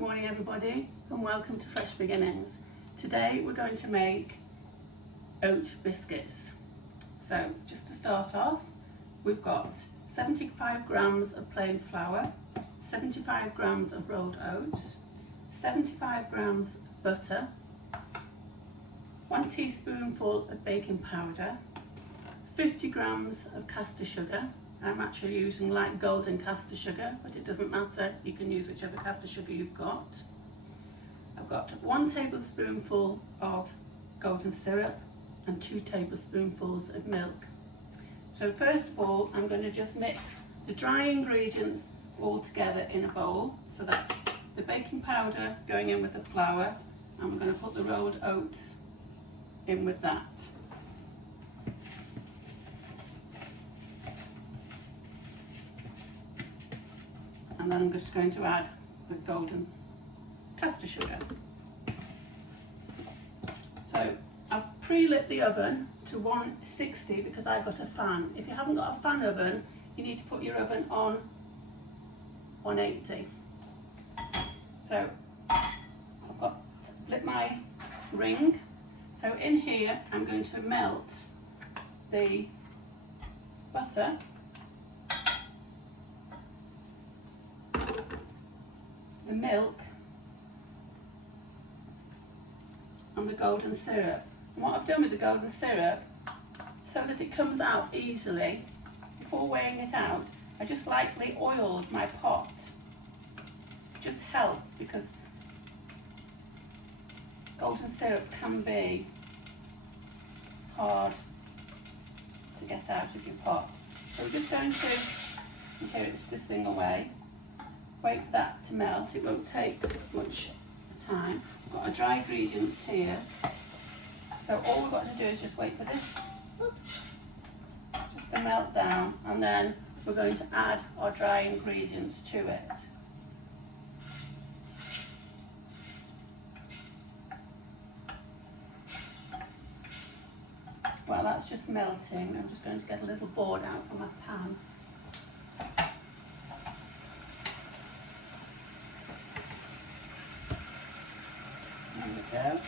morning everybody and welcome to Fresh Beginnings. Today we're going to make oat biscuits. So just to start off, we've got 75 grams of plain flour, 75 grams of rolled oats, 75 grams of butter, 1 teaspoonful of baking powder, 50 grams of caster sugar. I'm actually using light golden caster sugar, but it doesn't matter, you can use whichever caster sugar you've got. I've got 1 tablespoonful of golden syrup and 2 tablespoonfuls of milk. So first of all, I'm going to just mix the dry ingredients all together in a bowl. So that's the baking powder going in with the flour, and we're going to put the rolled oats in with that. And then I'm just going to add the golden caster sugar. So I've pre-lit the oven to 160 because I've got a fan. If you haven't got a fan oven, you need to put your oven on 180. So I've got lit my ring. So in here I'm going to melt the butter, the milk and the golden syrup. And what I've done with the golden syrup, so that it comes out easily, before weighing it out, I just lightly oiled my pot. It just helps because golden syrup can be hard to get out of your pot. So we're just going to, here it's sizzling away, wait for that to melt. It won't take much time. I've got our dry ingredients here. So all we've got to do is just wait for this, just to melt down, and then we're going to add our dry ingredients to it. Well, that's just melting. I'm just going to get a little board out from my pan. There we go.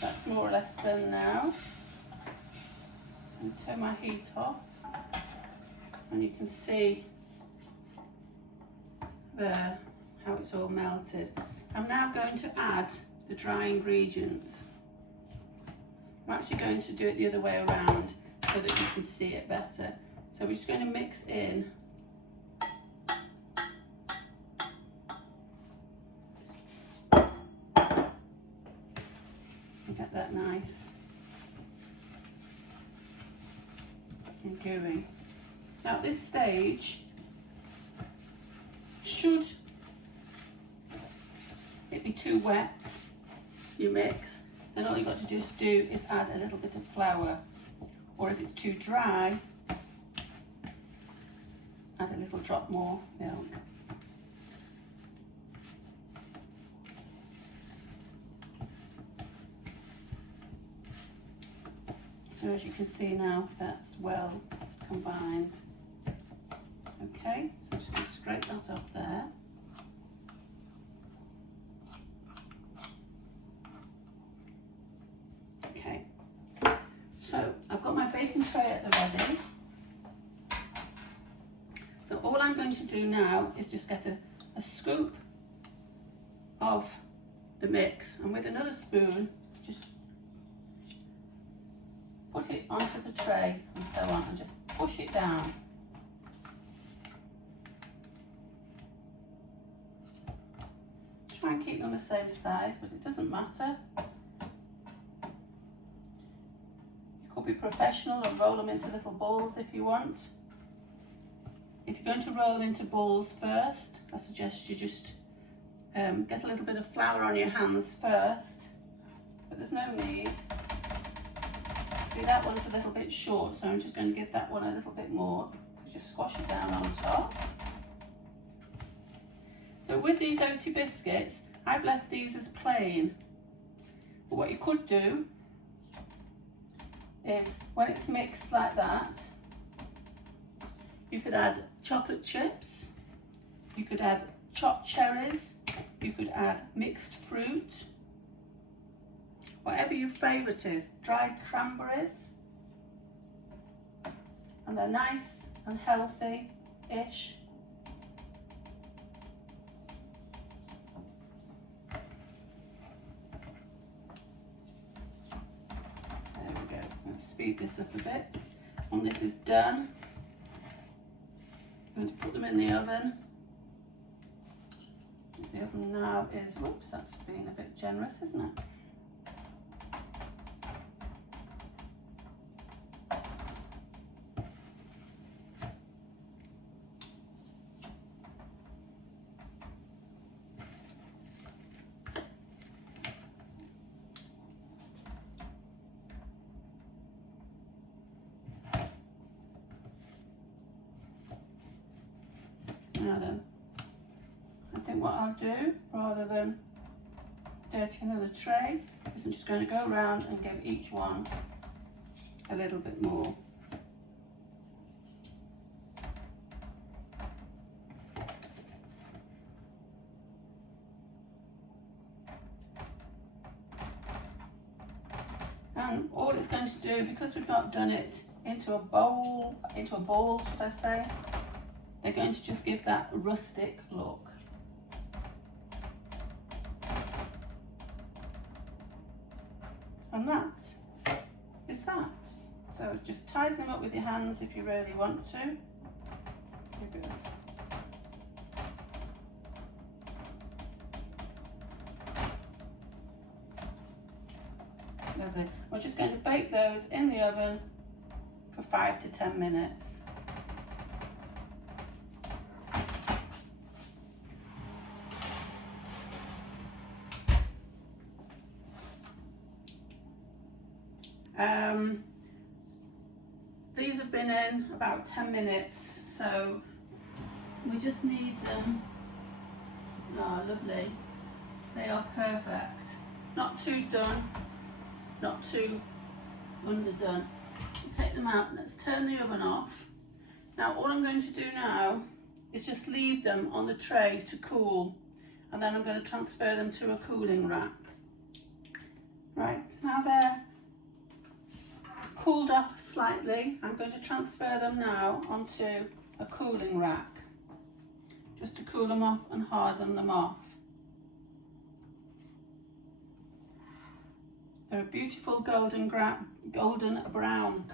That's more or less done now. So I'm going to turn my heat off, and you can see there how it's all melted. I'm now going to add the dry ingredients. I'm actually going to do it the other way around so that you can see it better. So we're just going to mix in and get that nice and gooey. Now at this stage, should it be too wet, you mix, then all you've got to just do is add a little bit of flour, or if it's too dry, add a little drop more milk. So as you can see now, that's well combined. Okay, so I'm just going to scrape that off there. Okay, so I've got my baking tray at the ready. So all I'm going to do now is just get a scoop of the mix, and with another spoon, just put it onto the tray and so on, and just push it down. Try and keep them the same size, but it doesn't matter. You could be professional and roll them into little balls if you want. If you're going to roll them into balls first, I suggest you just get a little bit of flour on your hands first, but there's no need. See, that one's a little bit short, so I'm just going to give that one a little bit more. So just squash it down on top. So with these oaty biscuits, I've left these as plain. But what you could do is, when it's mixed like that, you could add chocolate chips, you could add chopped cherries, You could add mixed fruit, whatever your favourite is, dried cranberries, and they're nice and healthy-ish. There we go. Let's speed this up a bit. When this is done, I'm going to put them in the oven. The oven now is, whoops, that's being a bit generous, isn't it? Now then, I think what I'll do, rather than dirtying another tray, is I'm just going to go around and give each one a little bit more. And all it's going to do, because we've not done it into a bowl should I say, they're going to just give that rustic look. And that is that. So just ties them up with your hands if you really want to. You're good. Lovely. We're just going to bake those in the oven for 5 to 10 minutes. These have been in about 10 minutes, so we just need them. Oh, lovely. They are perfect. Not too done, not too underdone. Take them out, let's turn the oven off. Now all I'm going to do now is just leave them on the tray to cool, and then I'm going to transfer them to a cooling rack. Right, now they're cooled off slightly, I'm going to transfer them now onto a cooling rack, just to cool them off and harden them off. They're a beautiful golden brown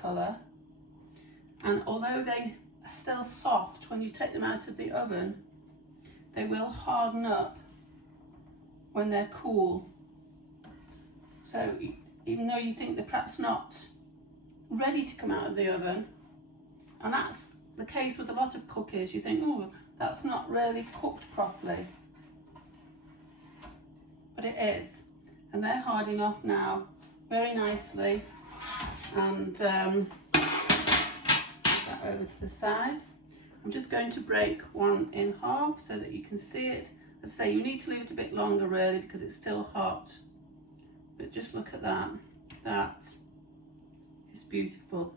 colour, and although they are still soft when you take them out of the oven, they will harden up when they're cool. So even though you think they're perhaps not ready to come out of the oven, and that's the case with a lot of cookies, you think, oh, that's not really cooked properly, but it is, and they're hardening off now very nicely. And put that over to the side. I'm just going to break one in half so that you can see it. As I say, you need to leave it a bit longer really because it's still hot, but just look at that. That is beautiful.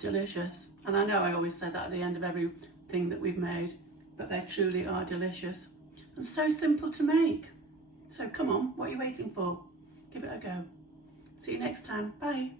Delicious. And I know I always say that at the end of everything that we've made, but they truly are delicious and so simple to make. So come on, what are you waiting for? Give it a go. See you next time. Bye.